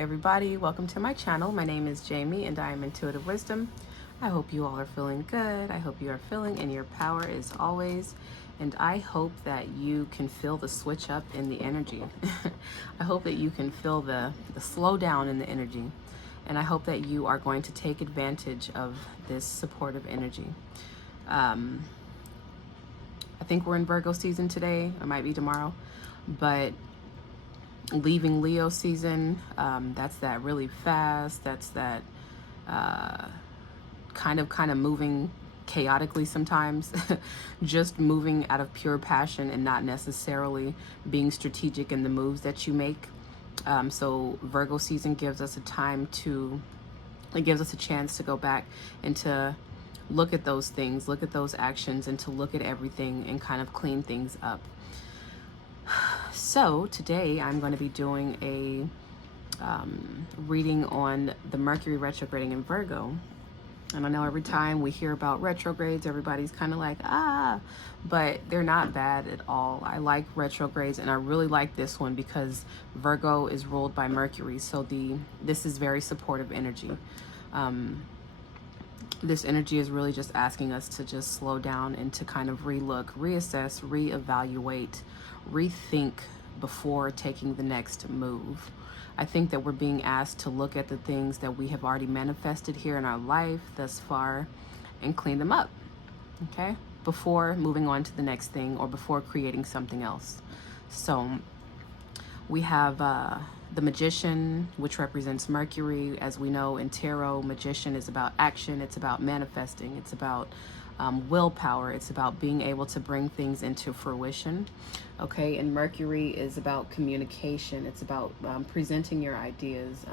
everybody, welcome to my channel. My name is Jamie and I am Intuitive Wisdom. I hope you all are feeling good. I hope you are feeling in your power as always, and I hope that you can feel the switch up in the energy. I hope that you can feel the slow down in the energy, and I hope that you are going to take advantage of this supportive energy. I think we're in Virgo season today. It might be tomorrow, but leaving Leo season, that's that really fast, that's that kind of moving chaotically sometimes, just moving out of pure passion and not necessarily being strategic in the moves that you make. So Virgo season gives us a chance to go back and to look at those things, look at those actions, and to look at everything and kind of clean things up. So today I'm going to be doing a reading on the Mercury retrograding in Virgo. And I know every time we hear about retrogrades, everybody's kind of like, but they're not bad at all. I like retrogrades, and I really like this one because Virgo is ruled by Mercury. So this is very supportive energy. This energy is really just asking us to just slow down and to kind of relook, reassess, reevaluate, rethink before taking the next move. I think that we're being asked to look at the things that we have already manifested here in our life thus far and clean them up, okay? Before moving on to the next thing or before creating something else. So we have the Magician, which represents Mercury. As we know in tarot, Magician is about action, it's about manifesting, it's about willpower, it's about being able to bring things into fruition, okay? And Mercury is about communication, it's about presenting your ideas,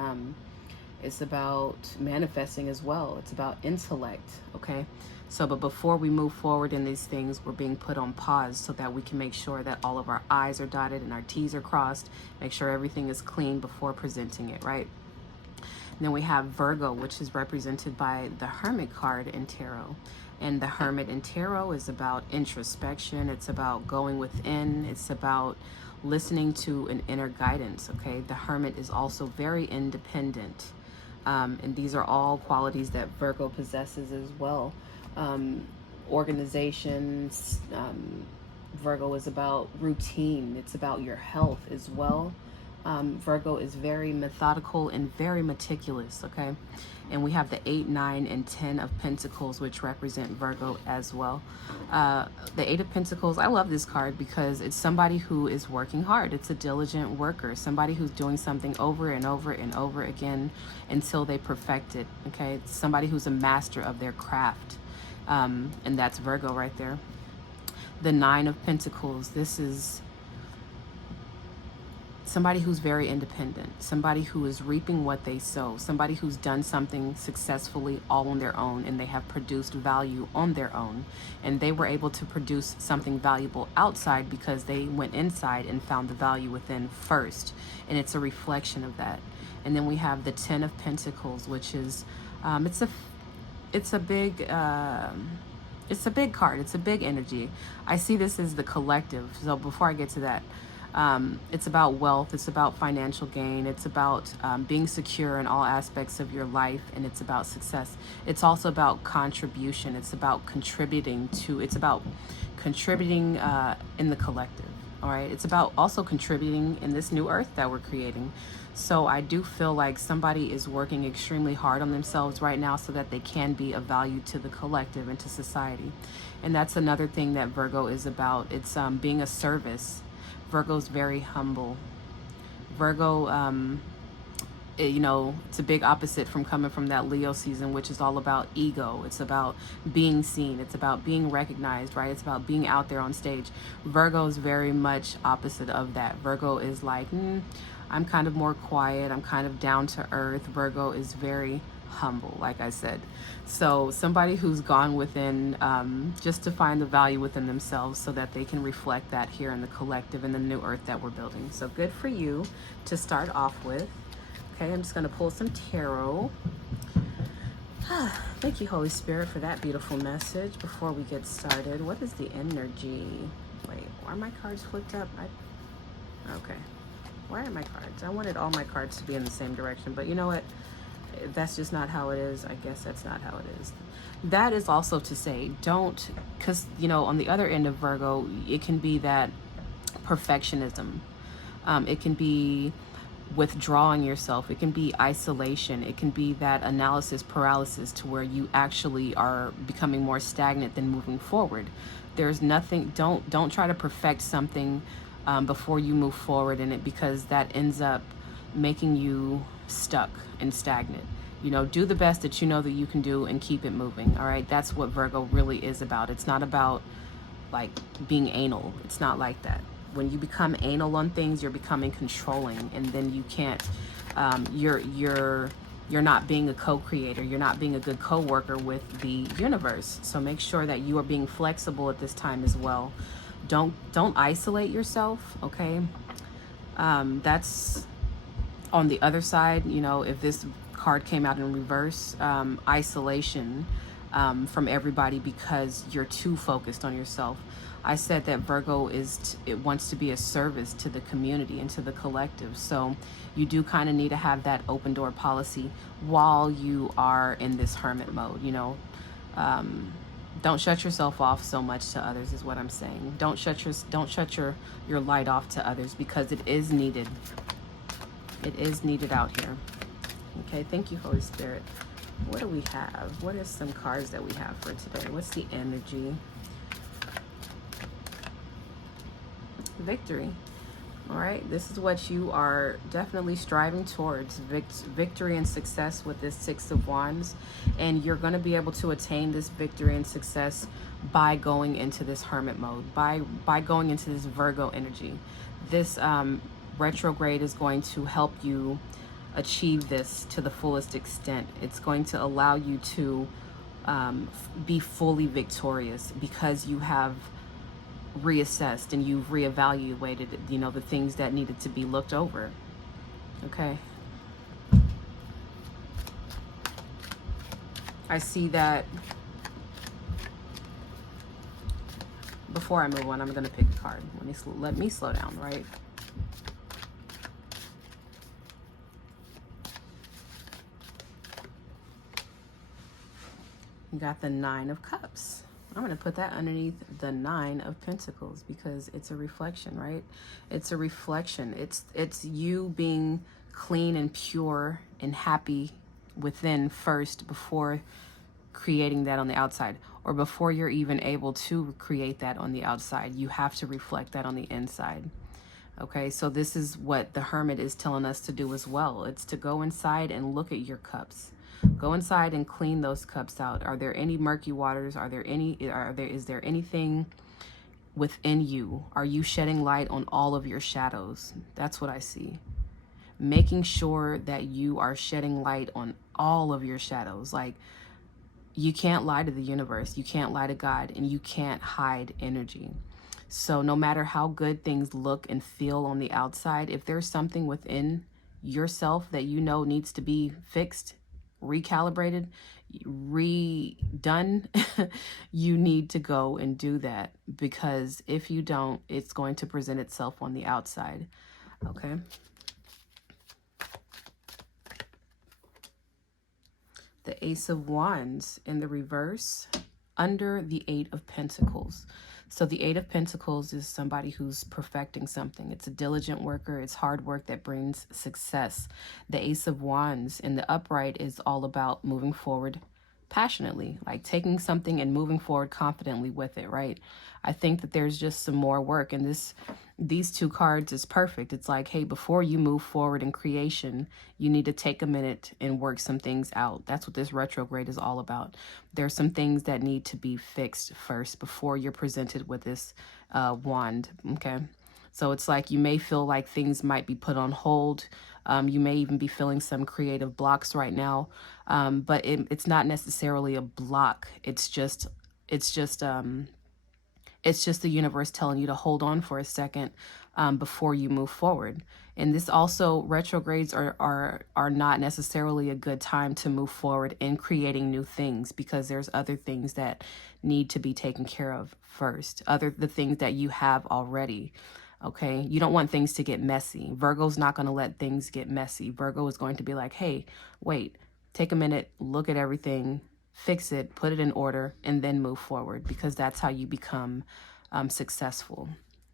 it's about manifesting as well, it's about intellect, okay? So, but before we move forward in these things, we're being put on pause so that we can make sure that all of our I's are dotted and our T's are crossed, make sure everything is clean before presenting it, right? And then we have Virgo, which is represented by the Hermit card in tarot. And the Hermit in tarot is about introspection. It's about going within. It's about listening to an inner guidance, okay? The Hermit is also very independent. And these are all qualities that Virgo possesses as well. Organizations, Virgo is about routine. It's about your health as well. Virgo is very methodical and very meticulous, okay? And we have the 8, 9, and 10 of Pentacles, which represent Virgo as well. The 8 of Pentacles, I love this card because it's somebody who is working hard. It's a diligent worker, somebody who's doing something over and over and over again until they perfect it, okay? It's somebody who's a master of their craft, and that's Virgo right there. The 9 of Pentacles, this is somebody who's very independent, somebody who is reaping what they sow, somebody who's done something successfully all on their own, and they have produced value on their own, and they were able to produce something valuable outside because they went inside and found the value within first, and it's a reflection of that. And then we have the 10 of Pentacles, which is it's a big card, it's a big energy. I see this as the collective. So before I get to that, it's about wealth, it's about financial gain, it's about being secure in all aspects of your life, and it's about success. It's also about contribution, it's about contributing in the collective, all right? It's about also contributing in this new earth that we're creating. So I do feel like somebody is working extremely hard on themselves right now so that they can be of value to the collective and to society. And that's another thing that Virgo is about. It's being a service. Virgo's very humble. Virgo, you know, it's a big opposite from coming from that Leo season, which is all about ego. It's about being seen. It's about being recognized, right? It's about being out there on stage. Virgo is very much opposite of that. Virgo is like, I'm kind of more quiet. I'm kind of down to earth. Virgo is very humble, like I said. So somebody who's gone within just to find the value within themselves so that they can reflect that here in the collective and the new earth that we're building. So good for you to start off with. Okay, I'm just going to pull some tarot. Thank you, Holy Spirit, for that beautiful message. Before we get started, what is the energy? Wait, are my cards flipped up? Okay. Why are my cards? I wanted all my cards to be in the same direction, but you know what? That's just not how it is. I guess that's not how it is. That is also to say, don't, because, you know, on the other end of Virgo, it can be that perfectionism. It can be withdrawing yourself. It can be isolation. It can be that analysis paralysis to where you actually are becoming more stagnant than moving forward. There's nothing, don't try to perfect something before you move forward in it, because that ends up making you stuck and stagnant. You know, do the best that you know that you can do and keep it moving. All right. That's what Virgo really is about. It's not about like being anal. It's not like that. When you become anal on things, you're becoming controlling, and then you can't. You're not being a co-creator. You're not being a good co-worker with the universe. So make sure that you are being flexible at this time as well. Don't isolate yourself. Okay. That's on the other side. You know, if this card came out in reverse, isolation from everybody because you're too focused on yourself. I said that Virgo it wants to be a service to the community and to the collective. So you do kind of need to have that open door policy while you are in this hermit mode. You know, don't shut yourself off so much to others is what I'm saying. Don't shut your light off to others, because it is needed. It is needed out here. Okay, thank you, Holy Spirit. What do we have? What are some cards that we have for today? What's the energy? Victory. All right, this is what you are definitely striving towards, victory and success with this Six of Wands. And you're going to be able to attain this victory and success by going into this hermit mode, by going into this Virgo energy. This retrograde is going to help you achieve this to the fullest extent. It's going to allow you to be fully victorious, because you have reassessed and you've reevaluated, you know, the things that needed to be looked over. Okay. I see that. Before I move on, I'm going to pick a card. Let me slow down, right? You got the Nine of Cups. I'm going to put that underneath the Nine of Pentacles, because it's a reflection, right? It's a reflection. It's you being clean and pure and happy within first, before creating that on the outside, or before you're even able to create that on the outside. You have to reflect that on the inside. Okay, so this is what the Hermit is telling us to do as well. It's to go inside and look at your cups. Go inside and clean those cups out. Are there any murky waters? Is there anything within you? Are you shedding light on all of your shadows? That's what I see. Making sure that you are shedding light on all of your shadows. Like, you can't lie to the universe. You can't lie to God, and you can't hide energy. So no matter how good things look and feel on the outside, if there's something within yourself that you know needs to be fixed, recalibrated, redone, you need to go and do that, because if you don't, it's going to present itself on the outside. Okay. The Ace of Wands in the reverse under the Eight of Pentacles. So the Eight of Pentacles is somebody who's perfecting something. It's a diligent worker. It's hard work that brings success. The Ace of Wands in the upright is all about moving forward passionately, like taking something and moving forward confidently with it, right? I think that there's just some more work, and these two cards is perfect. It's like, hey, before you move forward in creation, you need to take a minute and work some things out. That's what this retrograde is all about. There's some things that need to be fixed first before you're presented with this wand, okay? So it's like you may feel like things might be put on hold. You may even be feeling some creative blocks right now, but it's not necessarily a block. It's just the universe telling you to hold on for a second before you move forward. And this also, retrogrades are not necessarily a good time to move forward in creating new things, because there's other things that need to be taken care of first, the things that you have already. Okay, you don't want things to get messy. Virgo's not going to let things get messy. Virgo is going to be like, hey, wait, take a minute, look at everything, fix it, put it in order, and then move forward, because that's how you become successful.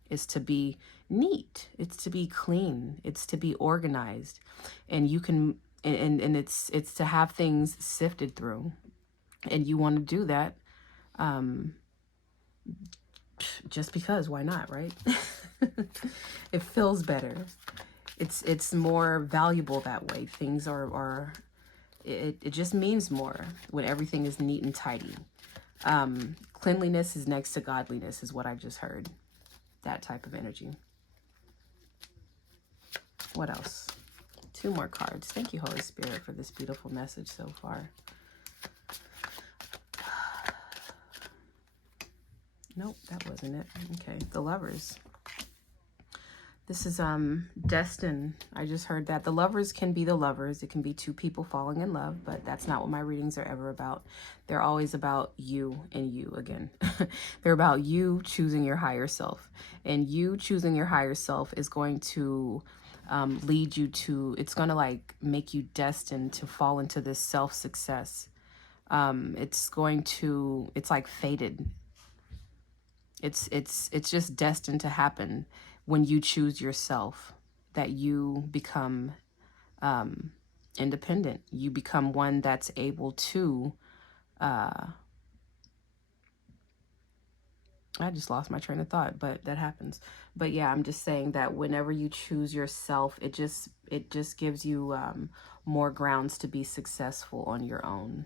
Is to be neat, it's to be clean, it's to be organized, and you can, and it's to have things sifted through, and you want to do that just because, why not, right? It feels better. It's more valuable that way. Things are it just means more when everything is neat and tidy. Cleanliness is next to godliness, is what I just heard. That type of energy. What else? 2 more cards. Thank you, Holy Spirit, for this beautiful message so far. Nope, that wasn't it. Okay, the Lovers. This is destined. I just heard that. The Lovers can be the lovers. It can be 2 people falling in love, but that's not what my readings are ever about. They're always about you and you again. They're about you choosing your higher self. And you choosing your higher self is going to lead you to, it's going to like make you destined to fall into this self-success. It's going to, it's like fated. It's just destined to happen when you choose yourself, that you become independent. You become one that's able to, I just lost my train of thought, but that happens. But yeah, I'm just saying that whenever you choose yourself, it just gives you more grounds to be successful on your own,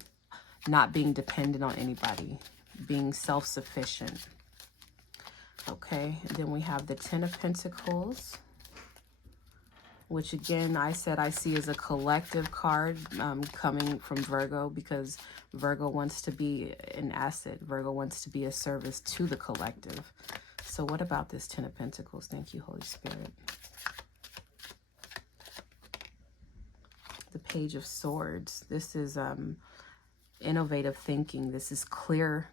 not being dependent on anybody, being self-sufficient. Okay, and then we have the 10 of Pentacles, which again, I said I see as a collective card coming from Virgo, because Virgo wants to be an asset. Virgo wants to be a service to the collective. So what about this 10 of Pentacles? Thank you, Holy Spirit. The Page of Swords. This is innovative thinking. This is clear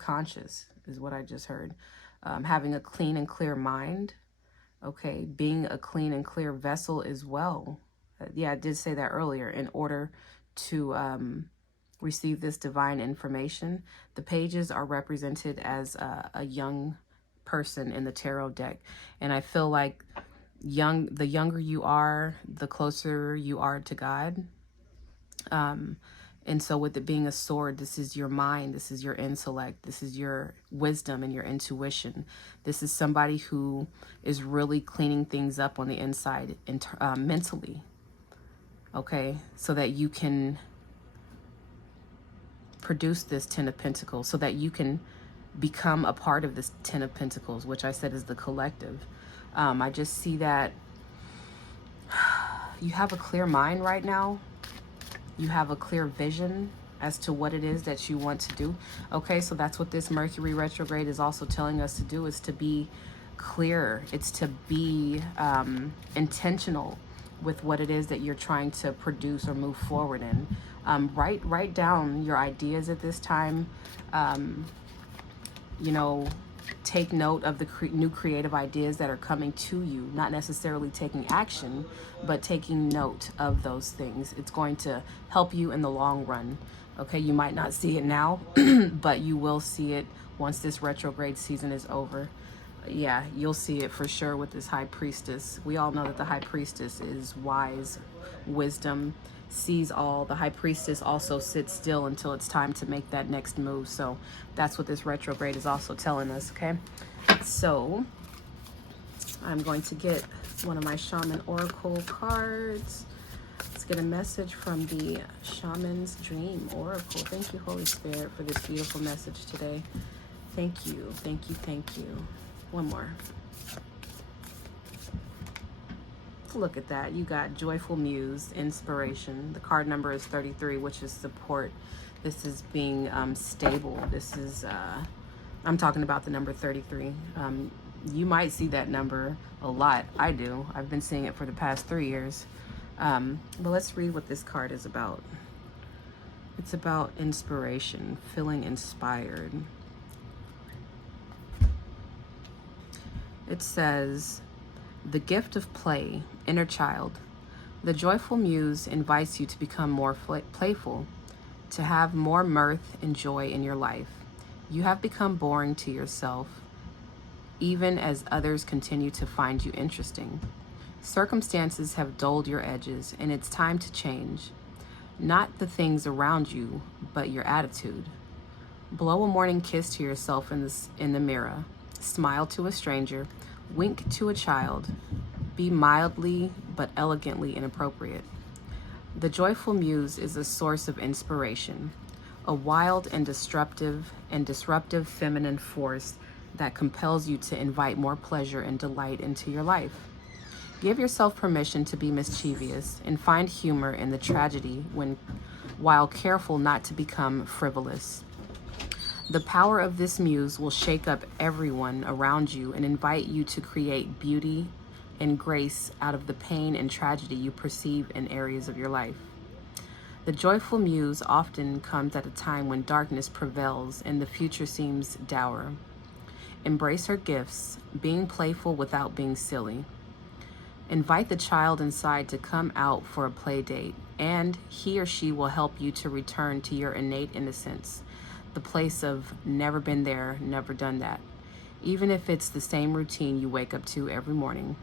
conscious is what I just heard. Having a clean and clear mind. Okay, being a clean and clear vessel as well. Yeah, I did say that earlier. In order to receive this divine information, the pages are represented as a young person in the tarot deck. And I feel like the younger you are, the closer you are to God. And so with it being a sword, this is your mind, this is your intellect, this is your wisdom and your intuition. This is somebody who is really cleaning things up on the inside mentally, okay? So that you can produce this 10 of Pentacles, so that you can become a part of this 10 of Pentacles, which I said is the collective. I just see that you have a clear mind right now. You have a clear vision as to what it is that you want to do. Okay, so that's what this Mercury retrograde is also telling us to do, is to be clear. It's to be intentional with what it is that you're trying to produce or move forward in. Write down your ideas at this time. You know, take note of the new creative ideas that are coming to you, not necessarily taking action, but taking note of those things. It's going to help you in the long run. Okay, you might not see it now, but you will see it once this retrograde season is over. Yeah, you'll see it for sure with this High Priestess. We all know that the High Priestess is wise, wisdom, sees all. The High Priestess also sits still until it's time to make that next move. So that's what this retrograde is also telling us, okay? So I'm going to get one of my Shaman Oracle cards. Let's get a message from the Shaman's Dream Oracle. Thank you, Holy Spirit, for this beautiful message today. Thank you, thank you, thank you. One more. Look at that. You got Joyful Muse, Inspiration. The card number is 33, which is support. This is being stable. This is, I'm talking about the number 33. You might see that number a lot. I do. I've been seeing it for the past 3 years. But let's read what this card is about. It's about inspiration, feeling inspired. It says, the gift of play, inner child. The joyful muse invites you to become more playful, to have more mirth and joy in your life. You have become boring to yourself, even as others continue to find you interesting. Circumstances have dulled your edges, and it's time to change. Not the things around you, but your attitude. Blow a morning kiss to yourself in the mirror. Smile to a stranger. Wink to a child. Be mildly but elegantly inappropriate. The joyful muse is a source of inspiration, a wild and disruptive feminine force that compels you to invite more pleasure and delight into your life. Give yourself permission to be mischievous and find humor in the tragedy while careful not to become frivolous. The power of this muse will shake up everyone around you and invite you to create beauty and grace out of the pain and tragedy you perceive in areas of your life. The joyful muse often comes at a time when darkness prevails and the future seems dour. Embrace her gifts, being playful without being silly. Invite the child inside to come out for a play date, and he or she will help you to return to your innate innocence, the place of never been there, never done that, even if it's the same routine you wake up to every morning.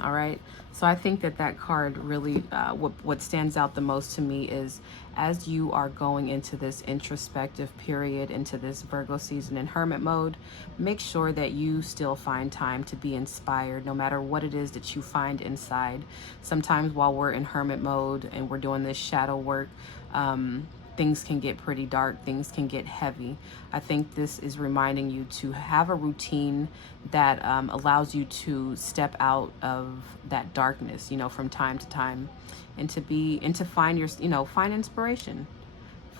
All right. So I think that card really, what stands out the most to me is, as you are going into this introspective period, into this Virgo season in hermit mode, make sure that you still find time to be inspired, no matter what it is that you find inside. Sometimes while we're in hermit mode and we're doing this shadow work, things can get pretty dark, things can get heavy. I think this is reminding you to have a routine that allows you to step out of that darkness, from time to time, and to find your, find inspiration.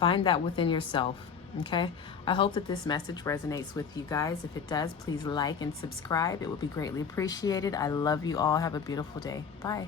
Find that within yourself. Okay. I hope that this message resonates with you guys. If it does, please like and subscribe. It would be greatly appreciated. I love you all. Have a beautiful day. Bye.